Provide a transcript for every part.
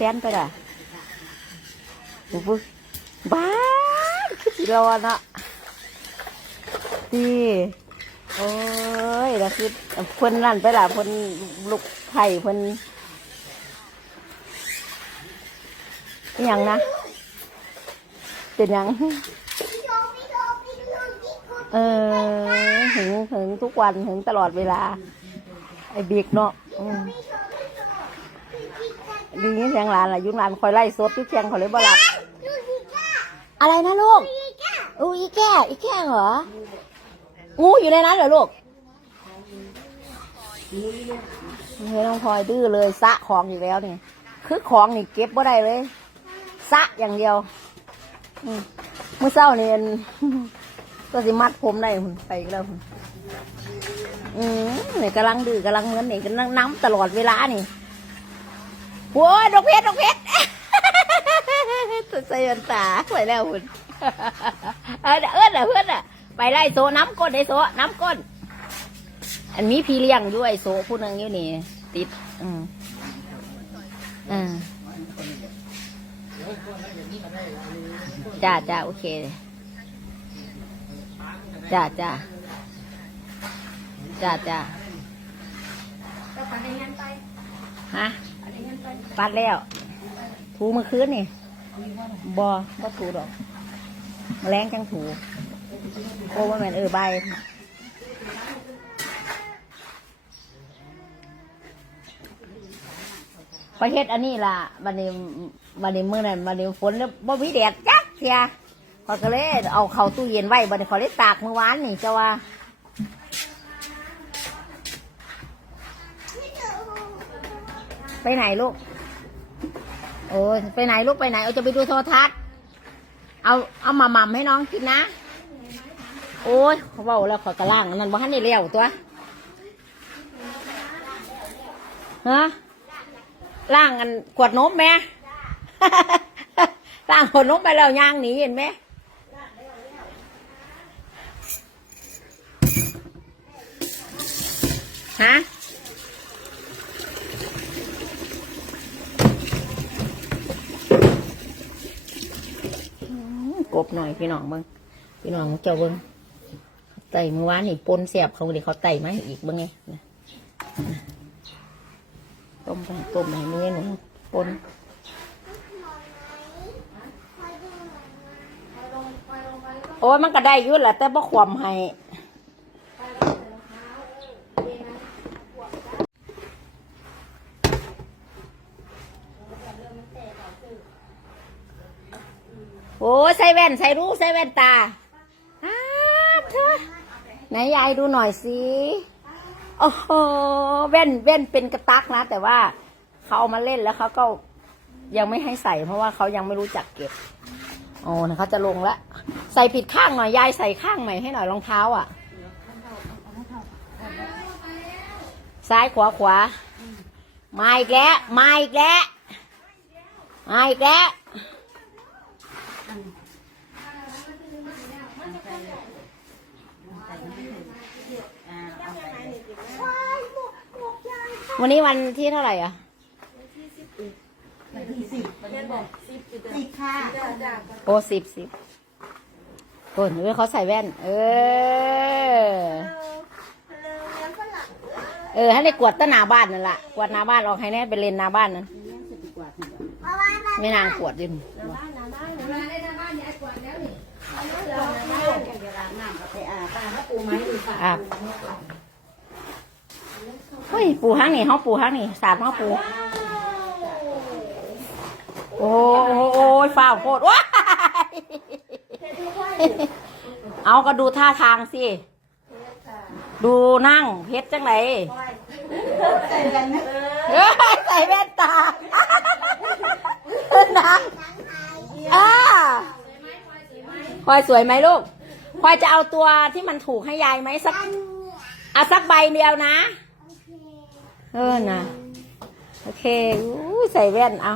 ซนไปละปุ๊บบ้าคือสิรอนาะดีโอ้ยแล้วคือเพิ่นนั่นไปละเพิ่นลูกไผ่เพิ่นอิหยังนะเป็นยังเออหึงหึงทุกวันหึงตลอดเวลา ไอ้บิ๊กเนาะ ดีนี้เสียงหลานล่ะยุ่งหลานคอยไล่สดอยุ่เชียงเขาเลยบ่หลับอะไรนะลูกอู้อีแก่อีแก่เหรอ งูอยู่ในนั้นเหรอลูกนี่น้องพลอยดื้อเลยสะของอีกแล้วนี่ คือของนี่เก็บบ่ได้เลยสะอย่างเดียวเมื่อเช้านี่อันก็สิมัดผมได้หุ่นไปอีกแล้วหุ่นอืมนี่กำลังดื้อกำลังเหมือนนี่กำลังน้ำตลอดเวลานี่ โว้ยดอกเพชรดอกเพชรตัวใส่ยันตาไปแล้วหุ่นเออเดี๋ยวเอิ้นเดี๋ยวเพื่อนอะ ไปไล่โซน้ำก้นไอ้โซน้ำก้น อันนี้พี่เลี้ยงอยู่ไอ้โซผู้หนึงอยู่นี่ ติด อืมอืมจ้าจ้าโอเคจ้าจ้าจ้าจ้าฮะ ปัดแล้วถูเมื่อคืนนี่บอบ่ถูดอกแมลงจังถูโอ้ว่าแมนเออใบประเทศอันนี้ล่ะบันนี้บันนี้มือนั่นบันนี้ฝนแล้วบ่มีแดดจักเทียเขาก็เลยเอาเข้าตู้เย็นไว้บันนี้เขาเลยตากเมื่อวานนี่เจ้าว่าไปไหนลูก โอ้ยไปไหนลูกไปไหนเอาจะไปดูโทรทัศน์ เอาเอามาหม่ำให้น้องกินนะ โอ้ยเขาบอกแล้วขอกระล่างอันนั่นบ่ทันได้เลี้ยวตัวฮะล่างกันกวดนมแม่ล่างกวดนมไปแล้วย่างหนีเห็นไหมฮะ กบหน่อยพี่น้องเบิ้งพี่น้องเจ้าเบิ้งไต่เมื่อวานนี่ปนเสียบเขาเดี๋ยวเขาไต่มาให้อีกเบิ้งไงต้มไปต้มไห้เมื่อหนูปนโอ้ยมันก็ได้ยุ่แหละแต่บ่ความให้ โอ้ยใส่แว่นใส่รูใส่แว่นตาอ้าเธอไหนยายดูหน่อยสิโอ้โหแว่นแว่นเป็นกระตักนะ แต่ว่าเขาเอามาเล่นแล้วเขาก็ยังไม่ให้ใส่ เพราะว่าเขายังไม่รู้จักเก็บโอ้เขาจะลงแล้วใส่ผิดข้างหน่อยยายใส่ข้างใหม่ให้หน่อยรองเท้าอะ ซ้ายขวาขวามาอีกแล้วมาอีกแล้วมาอีกแล้ว วันนี้วันที่เท่าไหร่อะ สิบค่ะโอ้สิบสิบโอ้ยเขาใส่แว่น เออ เออ ให้ได้กวดต้นหนาบ้านนั่นละกวดหนาบ้านออกให้แน่ไปเล่นหนาบ้านนั้นไม่นางกวดอยินอะ เฮ้ยปูห้างนี่เขาปูห้างนี่สาดเขาปู โอ้โหโอ้ยฟ้าโคตรว้ายเอาก็ดูท่าทางสิ ดูนั่งเพชรจังไหนเอ้ยใส่แว่นตานังอ่าพลอยสวยไหมลูกพลอยจะเอาตัวที่มันถูกให้ยายไหมสักเอาสักใบเดียวนะ เออนะโอเคอู้ใส่แว่นเอา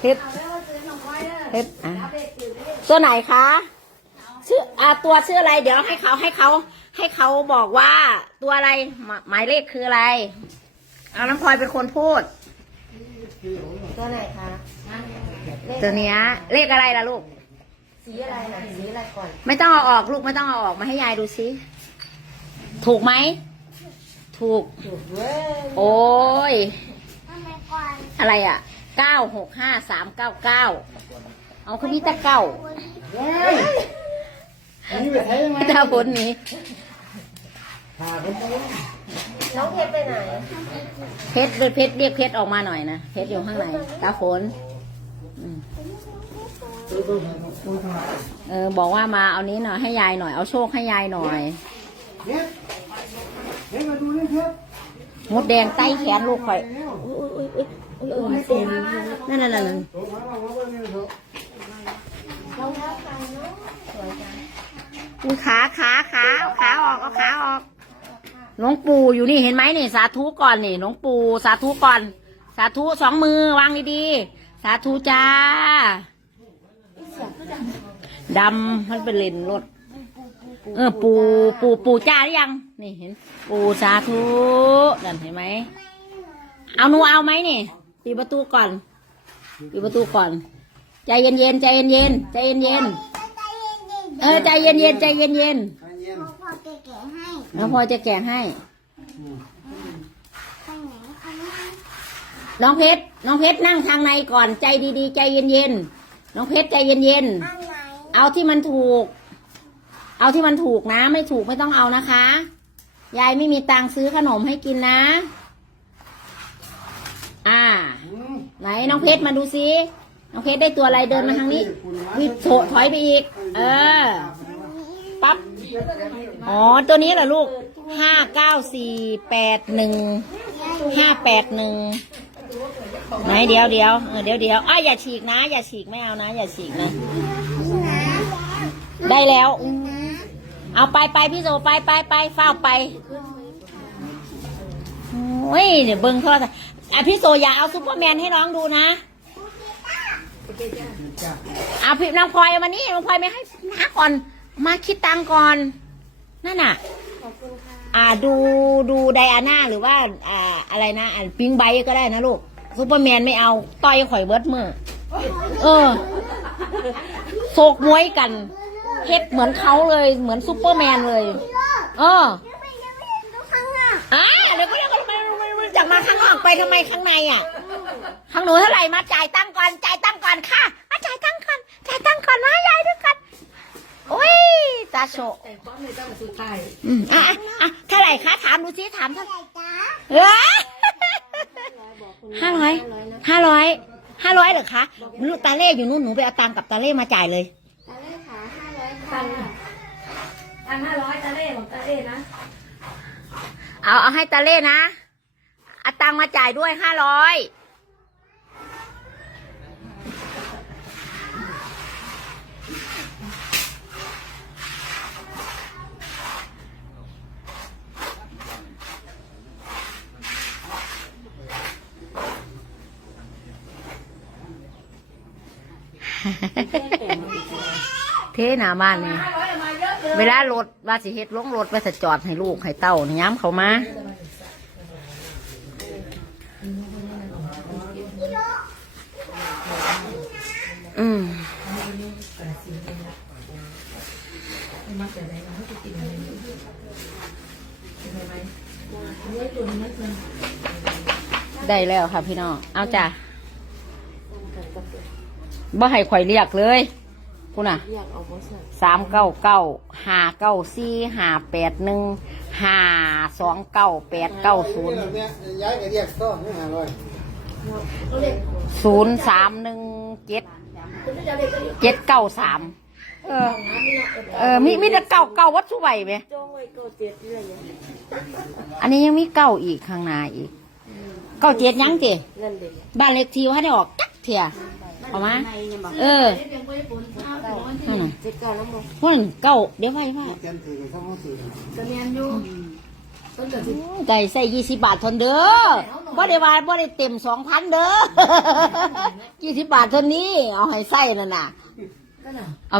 เพชรเพชรอะตัวไหนคะชื่ออ่าตัวชื่ออะไร เดี๋ยวให้เขาให้เขา ให้เขาบอกว่าตัวอะไรหมหมายเลขคืออะไร เอาน้ำพลอยเป็นคนพูด ตัวไหนคะตัวเนี้ยเลขอะไรล่ะลูก สีอะไรนะสีอะไรก่อน ไม่ต้องเอาออกลูกไม่ต้องเอาออกมาให้ยายดูสิถูกไหม ถูก ถูกเว้ยโอ้ย อะไรอะเก้าหกห้าสามเก้าเก้าเอาคุณพี่ตะเก้าเฮ้ยอันนี้ไปใช้ยังไงตาผลนี้หาคนไปน้องเพชรไปไหน เพชรเพชรเรียกเพชรออกมาหน่อยนะ เพชรอยู่ข้างในตาฝนอืมตัวตัวตัวตัวเออบอกว่ามาเอานี้หน่อยให้ยายหน่อยเอาโชคให้ยายหน่อย เนี่ยเฮ้ยมาดูนี่ครับมดแดงใต้แขนลูกข่อยอุ้ยอุ้ยอุ้ยอุ้ยอุ้ยอุ้ยเต็มนั่นนั่นนั่นโตมาเรามาเบิ่งนี่เถอะอุ้ยขาขาขาเอาขาออกเอาขาออกหลวงปู่อยู่นี่เห็นไหมนี่สาธุก่อนนี่หลวงปู่สาธุก่อน สาธุสองมือวางดีๆสาธุจ้าดำมันเป็นเลนรถ เออปูปูปูจ้าหรือยัง นี่เห็น ปูสาธุนั่นเห็นไหม เอาหนูเอาไหมนี่ปิดประตูก่อนปิดประตูก่อน ใจเย็นเย็นๆใจเย็นเย็นๆใจเย็นเย็นๆเออใจเย็นเย็นๆใจเย็นเย็นใจเย็นๆแล้วพอจะแกะให้น้องเพชรน้องเพชรนั่งทางในก่อนใจดีๆ ใจเย็นๆน้องเพชรใจเย็นๆเอาที่มันถูก เอาที่มันถูกนะ ไม่ถูกไม่ต้องเอานะคะ ยายไม่มีตังค์ซื้อขนมให้กินนะ อ่า ไหนน้องเพชรมาดูซิน้องเพชรได้ตัวอะไรเดินมาทางนี้วิโถถอยไปอีก เออ ปั๊บ อ๋อ ตัวนี้เหรอลูกห้าเก้าสี่แปดหนึ่งห้าแปดหนึ่งไหนเดี๋ยวเดี๋ยวเดี๋ยวเดี๋ยวอ้าอย่าฉีกนะ อย่าฉีกไม่เอานะ อย่าฉีกนะ ได้แล้ว เอาไปไปพี่โซไปไปไปเฝ้าไปโอ้ยเดี๋ยวเบิ้งโทอดอะพี่โซอย่าเอาซูเปอร์แมนให้น้องดูนะเอาพี่น้องพลอยมานี่น้องพลอยไม่ให้นะก่อน มาคิดตังก่อน นั่นน่ะอ่าดูดูไดอาน่าหรือว่า อ่าอะไรนะอ่าปิงไบก็ได้นะลูกซูเปอร์แมนไม่เอาต่อยข่อยเบิร์ดมือเออโศกมวยกัน เฮ็ดเหมือนเขาเลยเหมือนซูเปอร์แมนเลย เอออ่าเดี๋ยวก็เดี๋ยวก็ไม่ไม่ไม่จากมาข้างนอกไปทำไมข้างในอะข้างหนูเท่าไหร่มาจ่ายตั้งก่อนจ่ายตั้งก่อนค่ะมาจ่ายตั้งก่อนจ่ายตั้งก่อนมายายด้วยกันโอ้ยตาโชะแต่ป้อมเลยต้องมาสุดท้ายอืมอะอะอะเท่าไหร่คะถามดูสิถามเท่าไหร่เอ้ยห้าร้อยห้าร้อยห้าร้อยเหรอคะลูกตาเล่อยู่นู่นหนูไปเอาตังค์กับตาเล่มาจ่ายเลย ตันตันห้าร้อยตาเล่ของตาเล่นะเอาเอาให้ตาเล่นะเอาตังค์มาจ่ายด้วยห้าร้อย เทหนาบ้านนี่ยเยอะเลยเวลารถว่าสิเฮ็ดลงรถไว้จะจอดให้ลูกให้เต้านี่ย้ำเขามาอืมได้แล้วค่ะพี่น้อง เอาจ้ะบ่ให้ข่อยเรียกเลย พูน่ะอยากเอาบอสสามเก้าเก้าห้าเก้าสี่ห้าแปดหนึ่งห้าสองเก้าแปดเก้าศูนย์เนี่ยย้ายก็เรียกซ่อมนี่หาร้อยเขาเล่นศูนย์สามหนึ่งเจ็ดคุณจะเล่นก็อยู่เจ็ดเก้าสามเออน้ำนี่เนาะเออ มีมีแต่เก้าเก้าวัดสุไหวไหมจ้องไว้เก็เจ็ดเรื่อยเลยอันนี้ยังมีเก้าอีกข้างหน้าอีก เก้าเจ็ดยังเจนั่นเด็กบ้านเลขที่ว่าได้ออกจักเถีย เอามา เออนั่นน่ะเจ็ดเก้าแล้วมั้งพุ่นเก้าเดี๋ยวไว้ว่าแกนถือเขาเขาถือจะเรียนอยู่ต้นเดือนสิบไก่ใส่ยี่สิบบาททนเด้อบ่ได้ว่าบ่ได้เต็มสองพันเด้อยี่สิบบาทเทนนี้ เอาให้ใส่นั่นน่ะนั่นน่ะเอา